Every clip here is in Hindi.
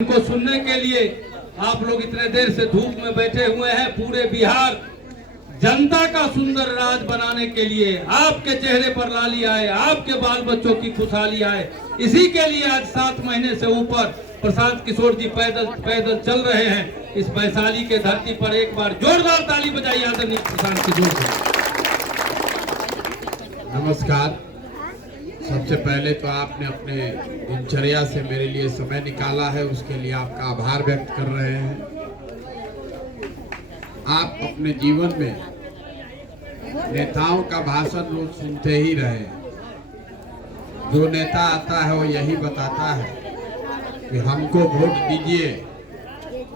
को सुनने के लिए आप लोग इतने देर से धूप में बैठे हुए हैं। पूरे बिहार जनता का सुंदर राज बनाने के लिए आपके चेहरे पर लाली आए, आपके बाल बच्चों की खुशहाली आए, इसी के लिए आज 7 महीने से ऊपर प्रशांत किशोर जी पैदल चल रहे हैं। इस वैशाली के धरती पर एक बार जोरदार ताली बजाइए आदरणीय प्रशांत किशोर जी। नमस्कार। सबसे पहले तो आपने अपने दिनचर्या से मेरे लिए समय निकाला है, उसके लिए आपका आभार व्यक्त कर रहे हैं। आप अपने जीवन में नेताओं का भाषण रोज सुनते ही रहे। जो नेता आता है वो यही बताता है कि हमको वोट दीजिए,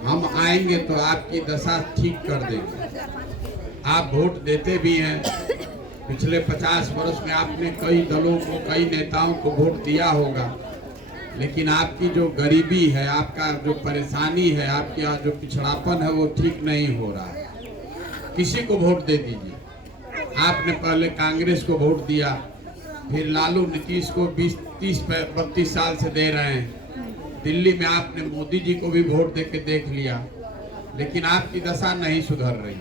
हम आएंगे तो आपकी दशा ठीक कर देंगे। आप वोट देते भी हैं। पिछले 50 वर्ष में आपने कई दलों को, कई नेताओं को वोट दिया होगा, लेकिन आपकी जो गरीबी है, आपका जो परेशानी है, आपका जो पिछड़ापन है वो ठीक नहीं हो रहा है। किसी को वोट दे दीजिए। आपने पहले कांग्रेस को वोट दिया, फिर लालू नीतीश को 20-30-32 साल से दे रहे हैं। दिल्ली में आपने मोदी जी को भी वोट दे के देख लिया, लेकिन आपकी दशा नहीं सुधर रही।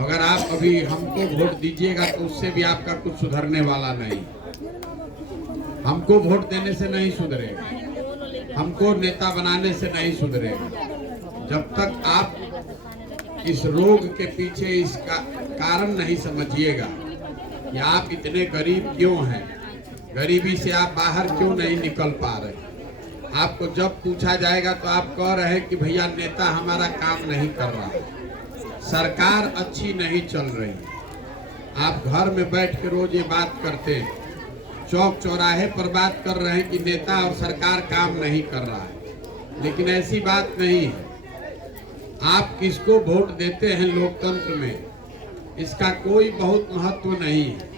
अगर आप अभी हमको वोट दीजिएगा तो उससे भी आपका कुछ सुधरने वाला नहीं। हमको वोट देने से नहीं सुधरेगा, हमको नेता बनाने से नहीं सुधरेगा। जब तक आप इस रोग के पीछे इसका कारण नहीं समझिएगा कि आप इतने गरीब क्यों हैं, गरीबी से आप बाहर क्यों नहीं निकल पा रहे। आपको जब पूछा जाएगा तो आप कह रहे हैं कि भैया नेता हमारा काम नहीं कर रहा है, सरकार अच्छी नहीं चल रही। आप घर में बैठ के रोज ये बात करते हैं, चौक चौराहे पर बात कर रहे हैं कि नेता और सरकार काम नहीं कर रहा है, लेकिन ऐसी बात नहीं है। आप किसको वोट देते हैं लोकतंत्र में, इसका कोई बहुत महत्व नहीं है।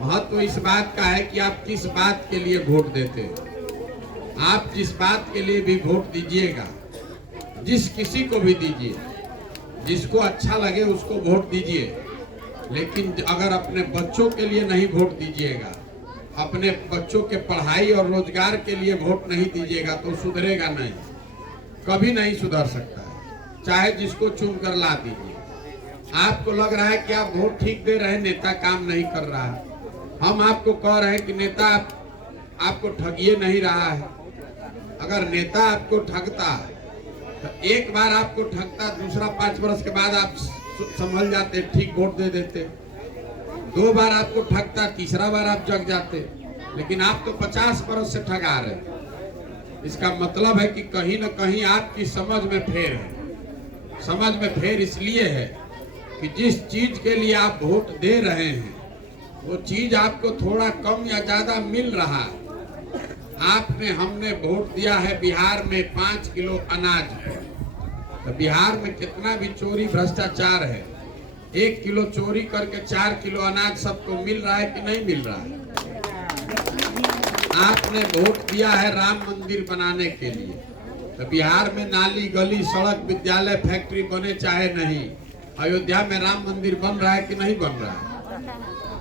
महत्व इस बात का है कि आप किस बात के लिए वोट देते हैं। आप जिस बात के लिए भी वोट दीजिएगा, जिस किसी को भी दीजिए, जिसको अच्छा लगे उसको वोट दीजिए, लेकिन अगर अपने बच्चों के लिए नहीं वोट दीजिएगा, अपने बच्चों के पढ़ाई और रोजगार के लिए वोट नहीं दीजिएगा तो सुधरेगा नहीं, कभी नहीं सुधर सकता है। चाहे जिसको चुन कर ला दीजिए। आपको लग रहा है कि आप वोट ठीक दे रहे हैं, नेता काम नहीं कर रहा है। हम आपको कह रहे हैं कि नेता आपको ठगिए नहीं रहा है। अगर नेता आपको ठगता है तो एक बार आपको ठगता, दूसरा 5 वर्ष के बाद आप संभल जाते, ठीक वोट दे देते। 2 बार आपको ठगता, तीसरा बार आप जग जाते, लेकिन आप तो 50 वर्ष से ठगा रहे। इसका मतलब है कि कहीं न कहीं आपकी समझ में फेर है। समझ में फेर इसलिए है कि जिस चीज के लिए आप वोट दे रहे हैं वो चीज आपको थोड़ा कम या ज्यादा मिल रहा है। हमने वोट दिया है बिहार में 5 किलो अनाज पर, तो बिहार में कितना भी चोरी भ्रष्टाचार है, 1 किलो चोरी करके 4 किलो अनाज सबको मिल रहा है कि नहीं मिल रहा है। आपने वोट दिया है राम मंदिर बनाने के लिए, तो बिहार में नाली, गली, सड़क, विद्यालय, फैक्ट्री बने चाहे नहीं, अयोध्या में राम मंदिर बन रहा है कि नहीं बन रहा है।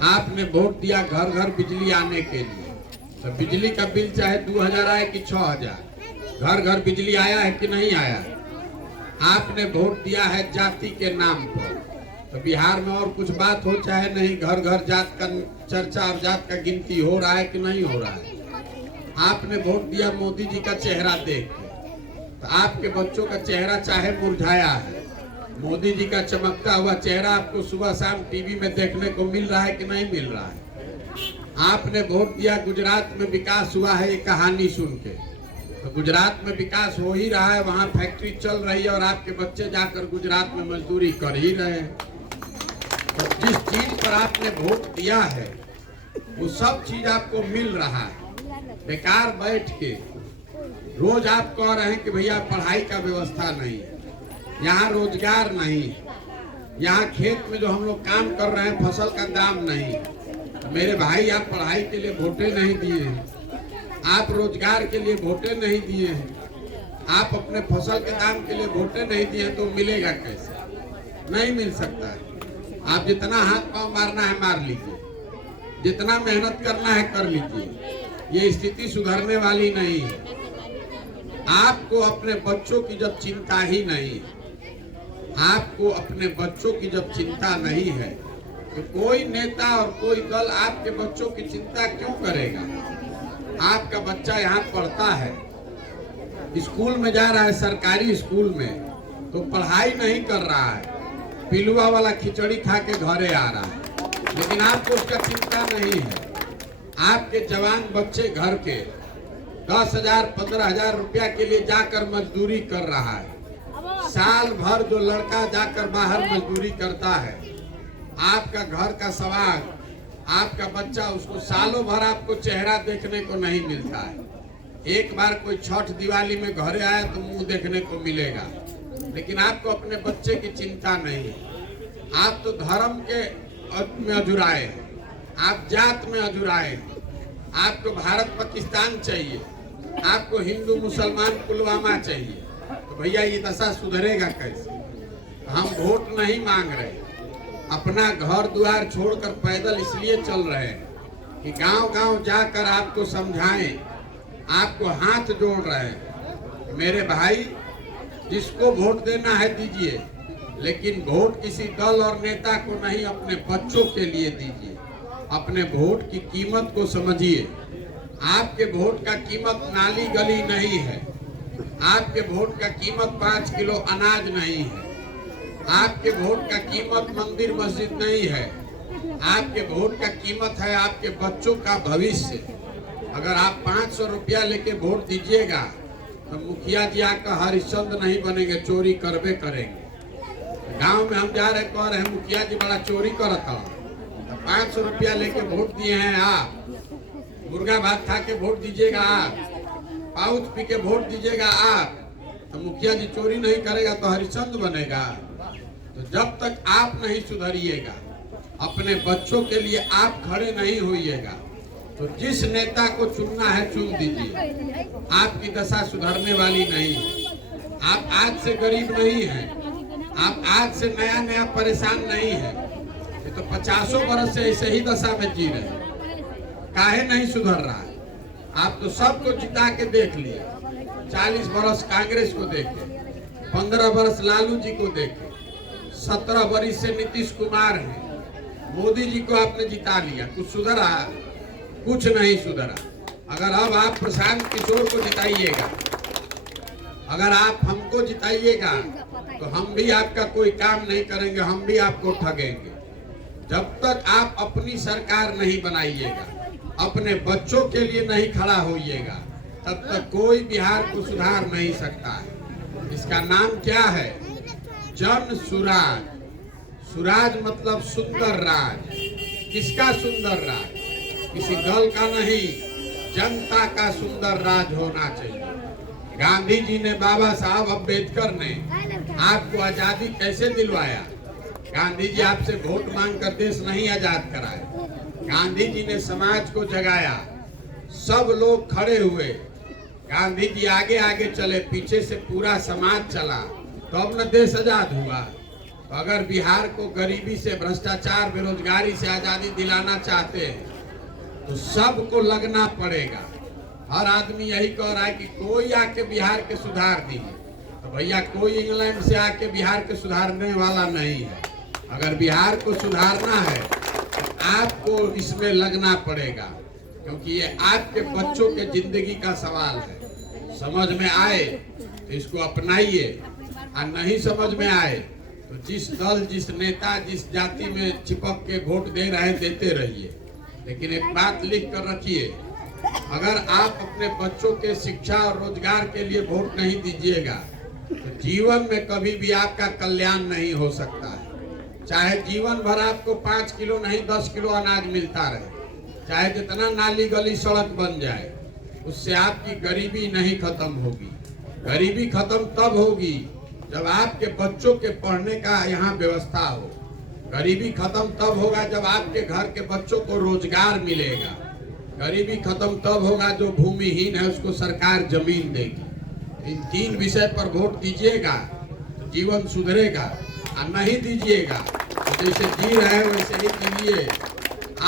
आपने वोट दिया घर घर बिजली आने के लिए, तो बिजली का बिल चाहे 2000 आए कि 6000, घर घर बिजली आया है कि नहीं आया। आपने वोट दिया है जाति के नाम पर, तो बिहार में और कुछ बात हो चाहे नहीं, घर घर जात का चर्चा और जात का गिनती हो रहा है कि नहीं हो रहा है। आपने वोट दिया मोदी जी का चेहरा देख के, तो आपके बच्चों का चेहरा चाहे मुरझाया है, मोदी जी का चमकता हुआ चेहरा आपको सुबह शाम टीवी में देखने को मिल रहा है कि नहीं मिल रहा है। आपने वोट दिया गुजरात में विकास हुआ है, ये कहानी सुन के, तो गुजरात में विकास हो ही रहा है, वहाँ फैक्ट्री चल रही है और आपके बच्चे जाकर गुजरात में मजदूरी कर ही रहे हैं। तो जिस चीज पर आपने वोट दिया है वो सब चीज आपको मिल रहा है। बेकार बैठ के रोज आप कह रहे हैं कि भैया पढ़ाई का व्यवस्था नहीं है, यहाँ रोजगार नहीं है, यहाँ खेत में जो हम लोग काम कर रहे हैं फसल का दाम नहीं। मेरे भाई, आप पढ़ाई के लिए वोटे नहीं दिए हैं, आप रोजगार के लिए वोटे नहीं दिए हैं, आप अपने फसल के दाम के लिए वोटे नहीं दिए हैं, तो मिलेगा कैसे? नहीं मिल सकता है। आप जितना हाथ पांव मारना है मार लीजिए, जितना मेहनत करना है कर लीजिए, ये स्थिति सुधरने वाली नहीं है। आपको अपने बच्चों की जब चिंता ही नहीं, आपको अपने बच्चों की जब चिंता नहीं है तो कोई नेता और कोई दल आपके बच्चों की चिंता क्यों करेगा। आपका बच्चा यहाँ पढ़ता है, स्कूल में जा रहा है, सरकारी स्कूल में, तो पढ़ाई नहीं कर रहा है, पिलुआ वाला खिचड़ी खा के घरे आ रहा है, लेकिन आपको उसका चिंता नहीं है। आपके जवान बच्चे घर के 10,000 15,000 रुपया के लिए जाकर मजदूरी कर रहा है। साल भर जो लड़का जाकर बाहर मजदूरी करता है, आपका घर का सवाल, आपका बच्चा, उसको सालों भर आपको चेहरा देखने को नहीं मिलता है। एक बार कोई छठ दिवाली में घरे आया तो मुंह देखने को मिलेगा, लेकिन आपको अपने बच्चे की चिंता नहीं है। आप तो धर्म के में अधुराए हैं, आप जात में अधुराए हैं। आपको भारत पाकिस्तान चाहिए, आपको हिंदू मुसलमान पुलवामा चाहिए, तो भैया ये दशा सुधरेगा कैसे। हम वोट नहीं मांग रहे, अपना घर द्वार छोड़कर पैदल इसलिए चल रहे हैं कि गांव-गांव जाकर आपको समझाएं, आपको हाथ जोड़ रहे हैं। मेरे भाई, जिसको वोट देना है दीजिए, लेकिन वोट किसी दल और नेता को नहीं, अपने बच्चों के लिए दीजिए। अपने वोट की कीमत को समझिए। आपके वोट का कीमत नाली गली नहीं है, आपके वोट का कीमत 5 किलो अनाज नहीं है, आपके वोट का कीमत मंदिर मस्जिद नहीं है, आपके वोट का कीमत है आपके बच्चों का भविष्य। अगर आप 500 रुपया लेके वोट दीजिएगा तो मुखिया जी आकर हरिश्चंद्र नहीं बनेंगे, चोरी करबे करेंगे। गांव में हम जा रहे, कह रहे हैं मुखिया जी बड़ा चोरी करता, 500 रुपया लेके वोट दिए हैं आप, मुर्गा भात खा के वोट दीजिएगा आप, पाउच पी के वोट दीजिएगा आप, तो मुखिया जी चोरी नहीं करेगा तो हरिश्चंद्र बनेगा। तो जब तक आप नहीं सुधरिएगा, अपने बच्चों के लिए आप खड़े नहीं होइएगा, तो जिस नेता को चुनना है चुन दीजिए, आपकी दशा सुधरने वाली नहीं है। आप आज से गरीब नहीं हैं, आप आज से नया नया परेशान नहीं है, ये तो 50 वर्ष से ऐसे ही दशा में जी रहे हैं। काहे नहीं सुधर रहा है। आप तो सबको जिता के देख लिए, 40 वर्ष कांग्रेस को देखे, 15 वर्ष लालू जी को देखे, 17 वर्ष से नीतीश कुमार हैं, मोदी जी को आपने जिता लिया, कुछ सुधरा? कुछ नहीं सुधरा। अगर अब आप प्रशांत किशोर को जिताइएगा, अगर आप हमको जिताइएगा, तो हम भी आपका कोई काम नहीं करेंगे, हम भी आपको ठगेंगे। जब तक आप अपनी सरकार नहीं बनाइएगा, अपने बच्चों के लिए नहीं खड़ा होइएगा, तब तक कोई बिहार को सुधार नहीं सकता है। इसका नाम क्या है? जन सुराज। सुराज मतलब सुंदर राज। किसका सुंदर राज? किसी दल का नहीं, जनता का सुंदर राज होना चाहिए। गांधी जी ने, बाबा साहब अम्बेडकर ने आपको आजादी कैसे दिलवाया? गांधी जी आपसे वोट मांगकर देश नहीं आजाद कराए, गांधी जी ने समाज को जगाया, सब लोग खड़े हुए, गांधी जी आगे आगे चले, पीछे से पूरा समाज चला, तो अब न देश आजाद हुआ। तो अगर बिहार को गरीबी से, भ्रष्टाचार, बेरोजगारी से आजादी दिलाना चाहते हैं तो सबको लगना पड़ेगा। हर आदमी यही कह रहा है कि कोई आके बिहार के सुधार दीजिए, तो भैया कोई इंग्लैंड से आके बिहार के सुधारने वाला नहीं है। अगर बिहार को सुधारना है तो आपको इसमें लगना पड़ेगा, क्योंकि ये आपके बच्चों के जिंदगी का सवाल है। समझ में आए तो इसको अपनाइए, और नहीं समझ में आए तो जिस दल, जिस नेता, जिस जाति में चिपक के वोट दे रहे हैं देते रहिए। लेकिन एक बात लिख कर रखिए, अगर आप अपने बच्चों के शिक्षा और रोजगार के लिए वोट नहीं दीजिएगा तो जीवन में कभी भी आपका कल्याण नहीं हो सकता है। चाहे जीवन भर आपको 5 किलो नहीं 10 किलो अनाज मिलता रहे, चाहे जितना नाली गली सड़क बन जाए, उससे आपकी गरीबी नहीं खत्म होगी। गरीबी खत्म तब होगी जब आपके बच्चों के पढ़ने का यहाँ व्यवस्था हो। गरीबी खत्म तब होगा जब आपके घर के बच्चों को रोजगार मिलेगा। गरीबी खत्म तब होगा जो भूमिहीन है उसको सरकार जमीन देगी। इन 3 विषय पर वोट दीजिएगा तो जीवन सुधरेगा, और नहीं दीजिएगा तो जैसे जी रहे हैं वैसे ही जीजिए।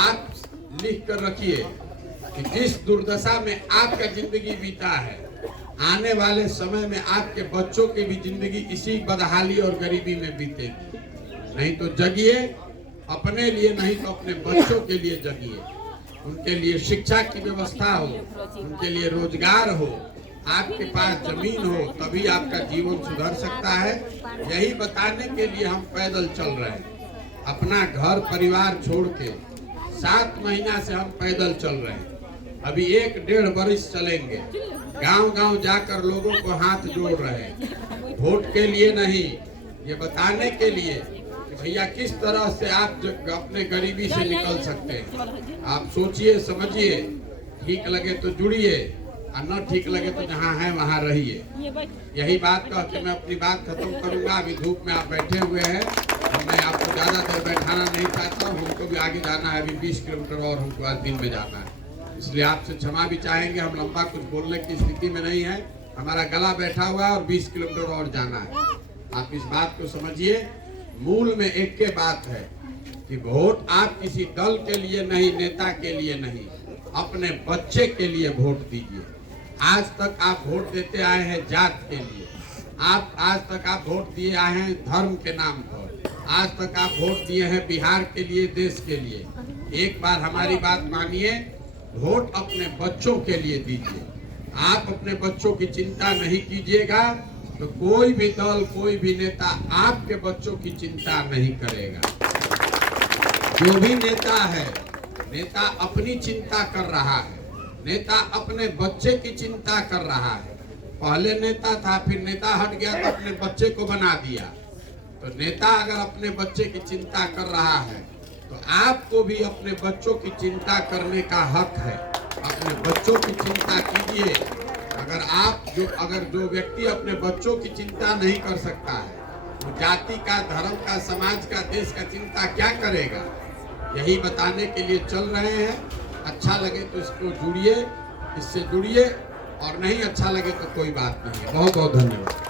आप लिख कर रखिए कि जिस दुर्दशा में आपका जिंदगी बीता है, आने वाले समय में आपके बच्चों की भी जिंदगी इसी बदहाली और गरीबी में बीतेगी। नहीं तो जगिए, अपने लिए नहीं तो अपने बच्चों के लिए जगिए। उनके लिए शिक्षा की व्यवस्था हो, उनके लिए रोजगार हो, आपके पास जमीन हो, तभी आपका जीवन सुधर सकता है। यही बताने के लिए हम पैदल चल रहे हैं। अपना घर परिवार छोड़ के 7 महीना से हम पैदल चल रहे हैं। अभी 1-1.5 वर्ष चलेंगे। गांव-गांव जाकर लोगों को हाथ जोड़ रहे हैं। वोट के लिए नहीं, ये बताने के लिए कि भैया किस तरह से आप अपने गरीबी से निकल सकते हैं। आप सोचिए, समझिए, ठीक लगे तो जुड़िए और न ठीक लगे तो जहाँ है वहाँ रहिए। यही बात कह के मैं अपनी बात खत्म करूंगा। अभी धूप में आप बैठे हुए हैं और मैं आपको ज्यादा देर बैठाना नहीं चाहता हूँ। हमको भी आगे जाना है, अभी 20 किलोमीटर और हमको आज दिन में जाना है, इसलिए आपसे क्षमा भी चाहेंगे। हम लंबा कुछ बोलने की स्थिति में नहीं है, हमारा गला बैठा हुआ है और 20 किलोमीटर और जाना है। आप इस बात को समझिए। मूल में एक के बात है कि वोट आप किसी दल के लिए नहीं, नेता के लिए नहीं, अपने बच्चे के लिए वोट दीजिए। आज तक आप वोट देते आए हैं जात के लिए, आज तक आप वोट दिए आए हैं धर्म के नाम पर, आज तक आप वोट दिए हैं बिहार के लिए, देश के लिए। एक बार हमारी बात मानिए, वोट अपने बच्चों के लिए दीजिए। आप अपने बच्चों की चिंता नहीं कीजिएगा तो कोई भी दल, कोई भी नेता आपके बच्चों की चिंता नहीं करेगा। जो भी नेता है, नेता अपनी चिंता कर रहा है, नेता अपने बच्चे की चिंता कर रहा है। पहले नेता था, फिर नेता हट गया तो अपने बच्चे को बना दिया। तो नेता अगर अपने बच्चे की चिंता कर रहा है तो आपको भी अपने बच्चों की चिंता करने का हक है। अपने बच्चों की चिंता कीजिए। अगर जो व्यक्ति अपने बच्चों की चिंता नहीं कर सकता है, वो जाति का, धर्म का, समाज का, देश का चिंता क्या करेगा? यही बताने के लिए चल रहे हैं। अच्छा लगे तो इसको जुड़िए, इससे जुड़िए, और नहीं अच्छा लगे तो कोई बात नहीं है। बहुत बहुत धन्यवाद।